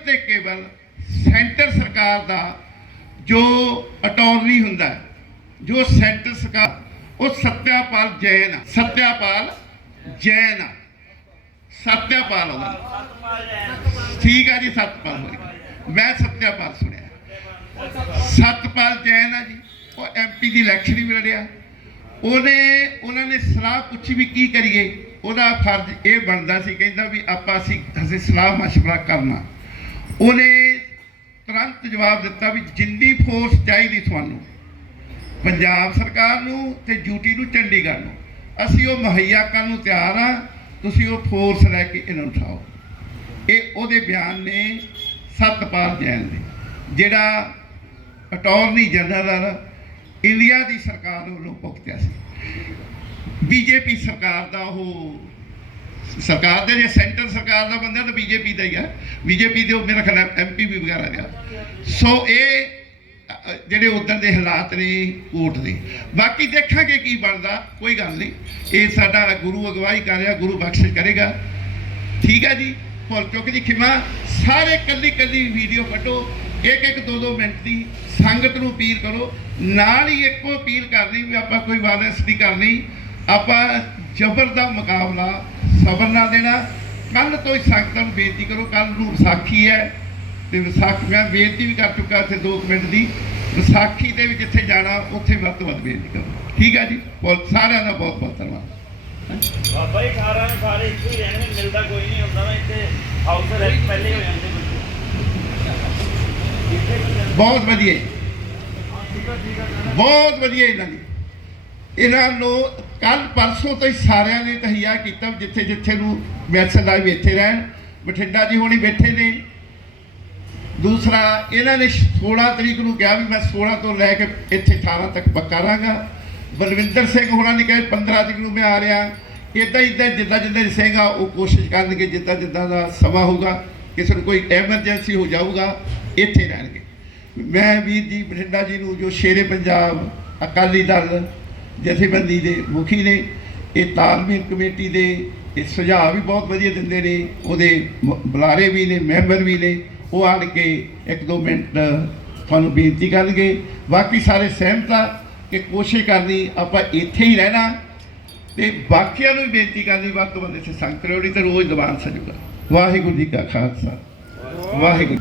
ਤੇ ਕੇਵਲ ਸੈਂਟਰ ਸਰਕਾਰ ਦਾ ਜੋ ਅਟਾਰਨੀ ਹੁੰਦਾ ਹੈ, ਜੋ ਸੈਂਟਰ ਸਰਕਾਰ ਉਹ ਸਤਿਆਪਾਲ ਜੈਨ ਆ ਸਤਿਆਪਾਲ ਜੈਨ ਆ ਸਤਿਆਪਾਲ ਉਹਦਾ ਨਾਮ। ਠੀਕ ਆ ਜੀ ਸਤਪਾਲ ਹੋਏਗਾ ਮੈਂ ਸਤਿਆਪਾਲ ਸੁਣਿਆ ਸਤਪਾਲ ਜੈਨ ਆ ਜੀ ਉਹ ਐਮਪੀ ਦੀ ਇਲੈਕਸ਼ਨ ਹੀ ਲੜਿਆ ਉਹਨੇ ਉਹਨਾਂ ਨੇ ਸਲਾਹ ਪੁੱਛੀ ਵੀ ਕੀ ਕਰੀਏ ਉਹਦਾ ਫਰਜ਼ ਇਹ ਬਣਦਾ ਸੀ ਕਹਿੰਦਾ ਵੀ ਆਪਾਂ ਅਸੀਂ ਅਸੀਂ ਸਲਾਹ مشورہ ਕਰਨਾ ਉਹਨੇ ਤੁਰੰਤ ਜਵਾਬ ਦਿੱਤਾ ਵੀ ਜਿੰਦੀ ਫੋਰਸ ਚਾਹੀਦੀ ਤੁਹਾਨੂੰ, ਪੰਜਾਬ ਸਰਕਾਰ ਨੂੰ ਤੇ ਯੂਟੀ ਨੂੰ, ਚੰਡੀਗੜ੍ਹ ਨੂੰ। ਅਸੀਂ ਉਹ ਮੁਹੱਈਆ ਕਰਨ ਨੂੰ ਤਿਆਰ ਆ, ਤੁਸੀਂ ਉਹ ਫੋਰਸ ਲੈ ਕੇ ਇਹਨਾਂ ਨੂੰ ਉਠਾਓ। ਇਹ ਉਹਦੇ ਬਿਆਨ ਨੇ ਸਤਪਾਲ ਜੈਨ ਦੇ, ਜਿਹੜਾ ਅਟਾਰਨੀ ਜਨਰਲ ਇੰਡੀਆ ਦੀ ਸਰਕਾਰ ਵੱਲੋਂ ਭੁਗਤਿਆ ਸੀ। ਬੀਜੇਪੀ ਸਰਕਾਰ ਦਾ ਉਹ, ਸਰਕਾਰ ਦੇ ਜੇ ਸੈਂਟਰ ਸਰਕਾਰ ਦਾ ਬੰਦਾ ਤਾਂ ਬੀਜੇਪੀ ਦਾ ਹੀ ਆ। ਬੀਜੇਪੀ ਦੇ ਉਹ ਮੇਰਾ ਖਿਆਲ ਐਮਪੀ ਵੀ ਵਗੈਰਾ ਰਿਹਾ ਸੋ ਇਹ ਜਿਹੜੇ ਉਧਰ ਦੇ ਹਾਲਾਤ ਨੇ, ਕੋਰਟ ਦੇ। ਬਾਕੀ ਦੇਖਾਂਗੇ ਕੀ ਬਣਦਾ, ਕੋਈ ਗੱਲ ਨਹੀਂ। ਇਹ ਸਾਡਾ ਗੁਰੂ ਅਗਵਾਈ ਕਰ ਰਿਹਾ, ਗੁਰੂ ਬਖਸ਼ਿਸ਼ ਕਰੇਗਾ। ਠੀਕ ਹੈ ਜੀ? ਭੁੱਲ ਚੁੱਕ ਜੀ ਖਿਮਾ, ਸਾਰੇ ਕੱਲੀ ਕੱਲੀ ਵੀਡੀਓ ਕੱਢੋ। ਇੱਕ ਇੱਕ ਦੋ ਦੋ ਮਿੰਟ ਦੀ ਸੰਗਤ ਨੂੰ ਅਪੀਲ ਕਰੋ। ਨਾਲ ਹੀ ਇੱਕੋ ਅਪੀਲ ਕਰਨੀ ਵੀ ਆਪਾਂ ਕੋਈ ਵਾਇਲੈਂਸ ਨਹੀਂ ਕਰਨੀ। ਆਪਾਂ ਜ਼ਬਰ ਦਾ ਮੁਕਾਬਲਾ ਸਬਰ ਨਾਲ ਦੇਣਾ। ਕੱਲ ਤੋਂ ਹੀ ਸੰਗਤਾਂ ਨੂੰ ਬੇਨਤੀ ਕਰੋ ਕੱਲ ਨੂੰ ਵਿਸਾਖੀ ਹੈ ਤੇ ਵਿਸਾਖੀ ਮੈਂ ਬੇਨਤੀ ਵੀ ਕਰ ਚੁੱਕਾ ਇੱਥੇ 2 ਮਿੰਟ ਦੀ। ਵਿਸਾਖੀ ਦੇ ਵੀ ਜਿੱਥੇ ਜਾਣਾ ਉੱਥੇ ਵੱਧ ਤੋਂ ਵੱਧ ਬੇਨਤੀ ਕਰੋ। ਠੀਕ ਹੈ ਜੀ? ਬਹੁਤ ਸਾਰਿਆਂ ਦਾ ਬਹੁਤ ਬਹੁਤ ਧੰਨਵਾਦ। ਬਾਬਾ ਜੀ 18 ਨੂੰ ਸਾਰੇ ਇੱਕੋ ਹੀ ਰਹਿਣਗੇ ਮਿਲਦਾ ਕੋਈ ਨਹੀਂ ਹੁੰਦਾ ਨਾ ਇੱਥੇ। ਹਾਊਸ ਅਰੈਸਟ ਪਹਿਲੇ ਹੋ ਜਾਂਦੇ ਬੰਦੇ। ਬਹੁਤ ਵਧੀਆ। ਬਹੁਤ ਵਧੀਆ ਇਹਨਾਂ ਦੀ। ਇਹਨਾਂ ਨੂੰ ਕੱਲ ਪਰਸੋਂ ਤੋਂ ਹੀ ਸਾਰਿਆਂ ਨੇ ਤਹੀਆ ਕੀਤਾ ਵੀ ਜਿੱਥੇ ਜਿੱਥੇ ਨੂੰ ਮੈਸੇਜ ਆਈ ਵੀ ਇੱਥੇ ਰਹਿਣ, ਬਠਿੰਡਾ ਜੀ ਹੋਣੀ ਬੈਠੇ ਨੇ। ਦੂਸਰਾ, ਇਹਨਾਂ ਨੇ 16 ਤਰੀਕ ਨੂੰ ਕਿਹਾ ਵੀ ਮੈਂ 16 ਤੋਂ ਲੈ ਕੇ ਇੱਥੇ 18 ਤੱਕ ਪੱਕਾ ਰਹਾਂਗਾ ਬਲਵਿੰਦਰ ਸਿੰਘ ਹੋਣਾ ਨੇ ਕਿਹਾ 15 ਤਰੀਕ ਨੂੰ ਮੈਂ ਆ ਰਿਹਾ। ਇਦਾਂ ਇਦਾਂ ਜਿੱਦਾਂ ਜਿੱਦਾਂ ਸਿੰਘ ਆ ਉਹ ਕੋਸ਼ਿਸ਼ ਕਰਨਗੇ ਜਿੱਦਾਂ ਜਿੱਦਾਂ ਦਾ ਸਮਾਂ ਹੋਊਗਾ, ਕਿਸੇ ਨੂੰ ਕੋਈ ਐਮਰਜੈਂਸੀ ਹੋ ਜਾਊਗਾ, ਇੱਥੇ ਰਹਿਣਗੇ। ਮੈਂ ਵੀਰ ਜੀ, ਬਠਿੰਡਾ ਜੀ ਨੂੰ ਜੋ ਸ਼ੇਰੇ ਪੰਜਾਬ ਅਕਾਲੀ ਦਲ ਜਥੇਬੰਦੀ ਦੇ ਮੁਖੀ ਨੇ, ਇਹ ਤਾਲਮੇਲ ਕਮੇਟੀ ਦੇ, ਇਹ ਸੁਝਾਅ ਵੀ ਬਹੁਤ ਵਧੀਆ ਦਿੰਦੇ ਨੇ, ਉਹਦੇ ਮ- ਬੁਲਾਰੇ ਵੀ ਨੇ, ਮੈਂਬਰ ਵੀ ਨੇ, ਉਹ ਆਣ ਕੇ ਇੱਕ ਦੋ ਮਿੰਟ ਤੁਹਾਨੂੰ ਬੇਨਤੀ ਕਰਨਗੇ। ਬਾਕੀ ਸਾਰੇ ਸਹਿਮਤ ਆ ਕਿ ਕੋਸ਼ਿਸ਼ ਕਰਨੀ, ਆਪਾਂ ਇੱਥੇ ਹੀ ਰਹਿਣਾ। ਤੇ ਬਾਕੀਆਂ ਨੂੰ ਵੀ ਬੇਨਤੀ ਕਰਨੀ, ਵੱਧ ਤੋਂ ਵੱਧ ਇੱਥੇ ਸੰਗਤ ਕਰੋ ਨਹੀਂ ਤੇ ਰੋਜ਼ ਦੀਵਾਨ ਸਜੂਗਾ। ਵਾਹਿਗੁਰੂ ਜੀ ਕਾ ਖਾਲਸਾ। ਵਾਹਿਗੁਰੂ